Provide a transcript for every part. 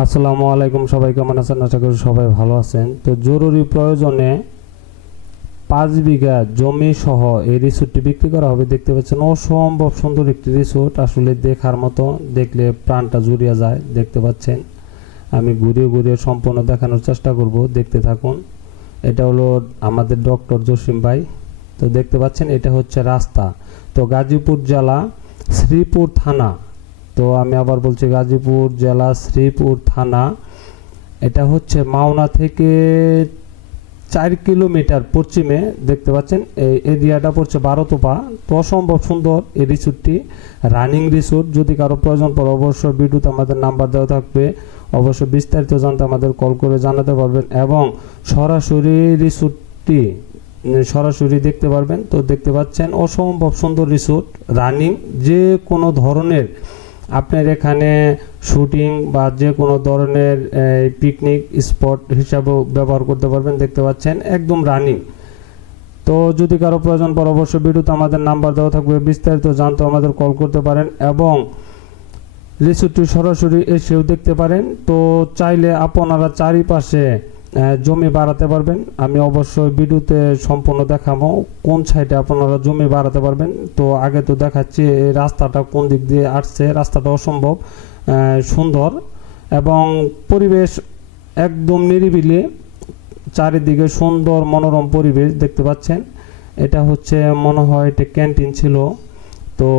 আসসালামু আলাইকুম, সবাই কেমন আছেন? আশা করি সবাই ভালো আছেন। তো জরুরি প্রয়োজনে 5 বিঘা জমি সহ এই রিসোর্টটি বিক্রি করা হবে। দেখতে পাচ্ছেন অসম্ভব সুন্দর একটি রিসোর্ট, আসলে দেখার মতো, দেখলে প্রাণটা জুড়িয়ে যায়। দেখতে পাচ্ছেন, আমি ঘুরিয়ে ঘুরিয়ে সম্পূর্ণ দেখানোর চেষ্টা করব, দেখতে থাকুন। এটা হলো আমাদের ডক্টর জসিম ভাই। তো দেখতে পাচ্ছেন এটা হচ্ছে রাস্তা। তো গাজীপুর জেলা শ্রীপুর থানা, তো আমি আবার বলছি গাজীপুর জেলা শ্রীপুর থানা। এটা হচ্ছে মাওনা থেকে 4 কিলোমিটার পশ্চিমে। দেখতে পাচ্ছেন এই এরিয়াটা পড়ছে 12তোপা। তো অসম্ভব সুন্দর এই রিসোর্টটি, রানিং রিসোর্ট। যদি কারো প্রয়োজন পড়ে অবশ্যই ভিডিওতে আমাদের নাম্বার দেওয়া থাকবে, অবশ্যই বিস্তারিত জানতে আমাদের কল করে জানাতে পারবেন এবং সরাসরি রিসোর্টটি সরাসরি দেখতে পারবেন। তো দেখতে পাচ্ছেন অসম্ভব সুন্দর রিসোর্ট, রানিং। যে কোনো ধরনের আপনার এখানে শুটিং বা যে কোনো ধরনের পিকনিক স্পট হিসাবেও ব্যবহার করতে পারবেন। দেখতে পাচ্ছেন একদম রানিং। তো যদি কারো প্রয়োজন পড়ে অবশ্যই ভিডিওতে আমাদের নাম্বার দেওয়া থাকবে, বিস্তারিত জানতে আমাদের কল করতে পারেন এবং রিসোর্টটি সরাসরি এসেও দেখতে পারেন। তো চাইলে আপনারা চারিপাশে জমি বাড়াতে পারবেন। আমি অবশ্যই ভিডিওতে সম্পূর্ণ দেখাবো কোন সাইডে আপনারা জমি বাড়াতে পারবেন। তো আগে তো দেখাচ্ছি এই রাস্তাটা কোন দিক দিয়ে আসছে। রাস্তাটা অসম্ভব সুন্দর এবং পরিবেশ একদম নিরিবিলি, চারিদিকে সুন্দর মনোরম পরিবেশ। দেখতে পাচ্ছেন এটা হচ্ছে মনে হয় এটা ক্যান্টিন ছিল। তো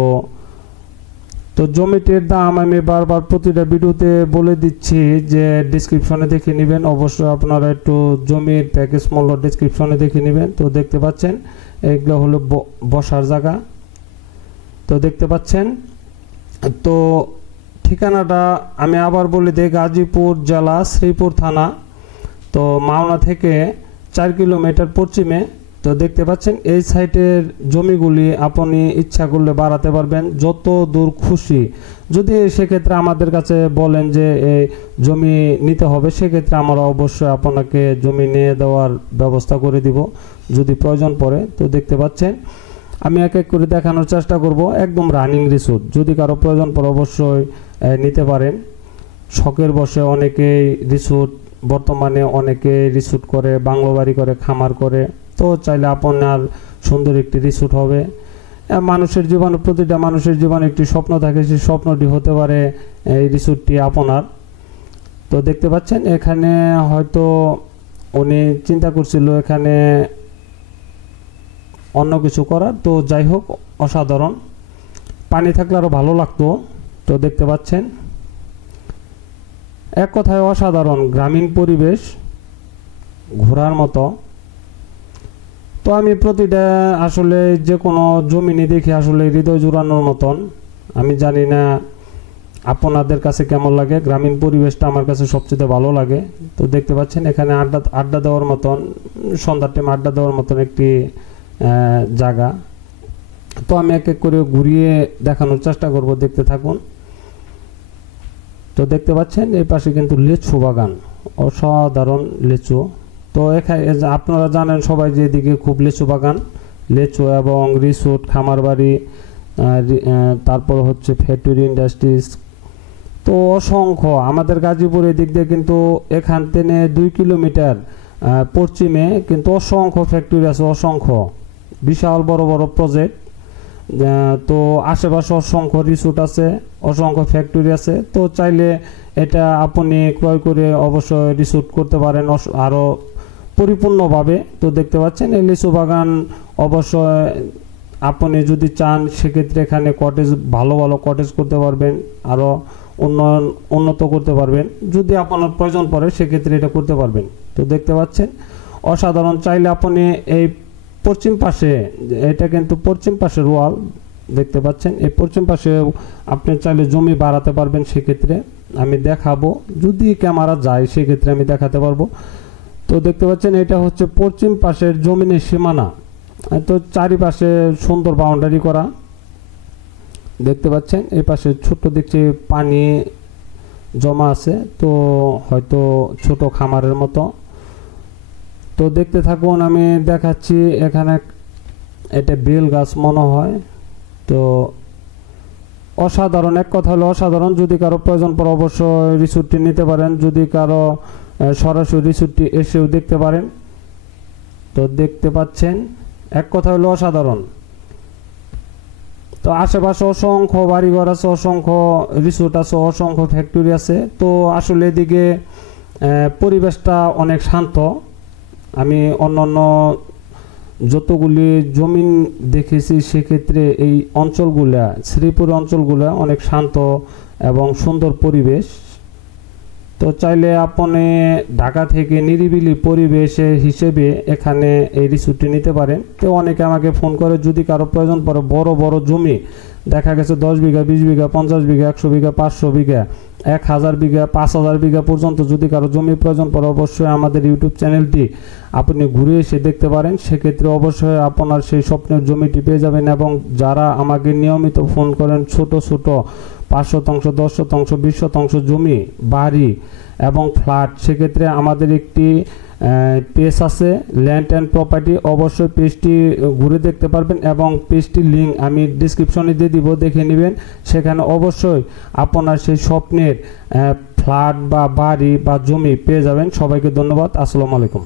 তো জমিটির দাম আমি বারবার প্রতিটা ভিডিওতে বলে দিচ্ছি যে ডিসক্রিপশনে দেখে নেবেন। অবশ্যই আপনারা একটু জমির প্যাকেজ মূল্য ডিসক্রিপশনে দেখে নেবেন। তো দেখতে পাচ্ছেন এগুলো হলো বসার জায়গা। তো দেখতে পাচ্ছেন, তো ঠিকানাটা আমি আবার বলে দিই, গাজীপুর জেলা শ্রীপুর থানা। তো মাওনা থেকে 4 কিলোমিটার পশ্চিমে। তো দেখতে পাচ্ছেন এই সাইটের জমিগুলি আপনি ইচ্ছা করলে বাড়াতে পারবেন যত দূর খুশি। যদি সেক্ষেত্রে আমাদের কাছে বলেন যে এই জমি নিতে হবে, সেক্ষেত্রে আমরা অবশ্যই আপনাকে জমি নিয়ে দেওয়ার ব্যবস্থা করে দিব যদি প্রয়োজন পড়ে। তো দেখতে পাচ্ছেন আমি এক এক করে দেখানোর চেষ্টা করব। একদম রানিং রিসোর্ট, যদি কারো প্রয়োজন পড়ে অবশ্যই নিতে পারেন। শখের বসে অনেকেই রিসোর্ট, বর্তমানে অনেকে রিসোর্ট করে, বাংলো বাড়ি করে, খামার করে। তো চাইলে আপনার সুন্দর একটি রিসোর্ট হবে। মানুষের জীবনে, প্রতিটা মানুষের জীবনে একটি স্বপ্ন থাকে, সেই স্বপ্নটি হতে পারে এই রিসোর্টটি আপনার। তো দেখতে পাচ্ছেন এখানে হয়তো উনি চিন্তা করছিল এখানে অন্য কিছু করার। তো যাই হোক, অসাধারণ। পানি থাকলে আরও ভালো লাগতো। তো দেখতে পাচ্ছেন এক কথায় অসাধারণ গ্রামীণ পরিবেশ, ঘোরার মতো। তো আমি প্রতিটা আসলে যে কোনো জমিনে দেখি আসলে হৃদয় জুড়ানোর মতন। আমি জানি না আপনাদের কাছে কেমন লাগে, গ্রামীণ পরিবেশটা আমার কাছে সবচেয়ে ভালো লাগে। তো দেখতে পাচ্ছেন এখানে আড্ডা দেওয়ার মতন, সন্ধ্যার টাইম আড্ডা দেওয়ার মতন একটি জায়গা। তো আমি এক এক করে ঘুরিয়ে দেখানোর চেষ্টা করব, দেখতে থাকুন। তো দেখতে পাচ্ছেন এই পাশে কিন্তু লিচু বাগান, অসাধারণ লিচু। তো এখানে আপনারা জানেন সবাই যে এদিকে খুব লিচু বাগান, লিচু এবং রিসোর্ট, খামার বাড়ি, তারপর হচ্ছে ফ্যাক্টরি ইন্ডাস্ট্রিজ। তো অসংখ্য আমাদের গাজীপুরের দিক দিয়ে কিন্তু এখান থেকে 2 কিলোমিটার পশ্চিমে কিন্তু অসংখ্য ফ্যাক্টরি আছে, অসংখ্য বিশাল বড় বড় প্রজেক্ট। তো আশেপাশে অসংখ্য রিসোর্ট আছে, অসংখ্য ফ্যাক্টরি আছে। তো চাইলে এটা আপনি ক্রয় করে অবশ্যই রিসোর্ট করতে পারেন আরও পরিপূর্ণভাবে। তো দেখতে পাচ্ছেন এই লিচু বাগান, অবশ্যই আপনি যদি চান সেক্ষেত্রে এখানে কটেজ, ভালো ভালো কটেজ করতে পারবেন, আরও উন্নত করতে পারবেন। যদি আপনার প্রয়োজন পড়ে সেক্ষেত্রে এটা করতে পারবেন। তো দেখতে পাচ্ছেন অসাধারণ। চাইলে আপনি এই পশ্চিম পাশে, এটা কিন্তু পশ্চিম পাশের ওয়াল, দেখতে পাচ্ছেন এই পশ্চিম পাশে আপনি চাইলে জমি বাড়াতে পারবেন। সেক্ষেত্রে আমি দেখাবো, যদি ক্যামেরা যায় সেক্ষেত্রে আমি দেখাতে পারবো। তো দেখতে পাচ্ছেন এটা হচ্ছে পশ্চিম পাশের জমিনের সীমানা। তো চারিপাশে সুন্দর বাউন্ডারি করা। দেখতে পাচ্ছেন এই পাশে ছোট্ট দেখছি পানি জমা আছে, তো হয়তো ছোট খামারের মতো। তো দেখতে থাকুন, আমি দেখাচ্ছি। এখানে এটা বেল গাছ মনে হয়। তো অসাধারণ, এক কথা হলো অসাধারণ। যদি কারো প্রয়োজন পড়ে অবশ্যই রিসোর্টটি নিতে পারেন। যদি কারো সরাসরি রিসোর্টটি এসেও দেখতে পারেন। তো দেখতে পাচ্ছেন, এক কথা হলো অসাধারণ। তো আশেপাশে অসংখ্য বাড়িঘর আছে, অসংখ্য রিসোর্ট আছে, অসংখ্য ফ্যাক্টরি আছে। তো আসলে এদিকে পরিবেশটা অনেক শান্ত। আমি অন্যান্য যতগুলি জমিন দেখেছি সেক্ষেত্রে এই অঞ্চলগুলা, শ্রীপুর অঞ্চলগুলা অনেক শান্ত এবং সুন্দর পরিবেশ। তো চাইলে আপনি ঢাকা থেকে নিরিবিলি পরিবেশে হিসেবে এখানে এই রিসোর্টটি নিতে পারেন। তো অনেকে আমাকে ফোন করে, যদি কারো প্রয়োজন পড়ে বড় বড় জমি, দেখা গেছে 10 বিঘা, 20 বিঘা, 50 বিঘা, 100 বিঘা, 500 বিঘা, 1000 বিঘা, 5000 বিঘা পর্যন্ত যদি কারো জমি প্রয়োজন পড়ে অবশ্যই আমাদের ইউটিউব চ্যানেলটি আপনি ঘুরে এসে দেখতে পারেন। সেক্ষেত্রে অবশ্যই আপনার সেই স্বপ্নের জমিটি পেয়ে যাবেন। এবং যারা আমাকে নিয়মিত ফোন করেন, ছোট ছোট 5 শতাংশ, 10 শতাংশ, 20 শতাংশ জমি, বাড়ি এবং ফ্ল্যাট, সেক্ষেত্রে আমাদের একটি পেজ আছে ল্যান্ড অ্যান্ড প্রপার্টি। অবশ্যই পেজটি ঘুরে দেখতে পারবেন এবং পেজটির লিঙ্ক আমি ডিসক্রিপশনে দিয়ে দিব, দেখে নেবেন। সেখানে অবশ্যই আপনার সেই স্বপ্নের ফ্ল্যাট বা বাড়ি বা জমি পেয়ে যাবেন। সবাইকে ধন্যবাদ। আসসালামু আলাইকুম।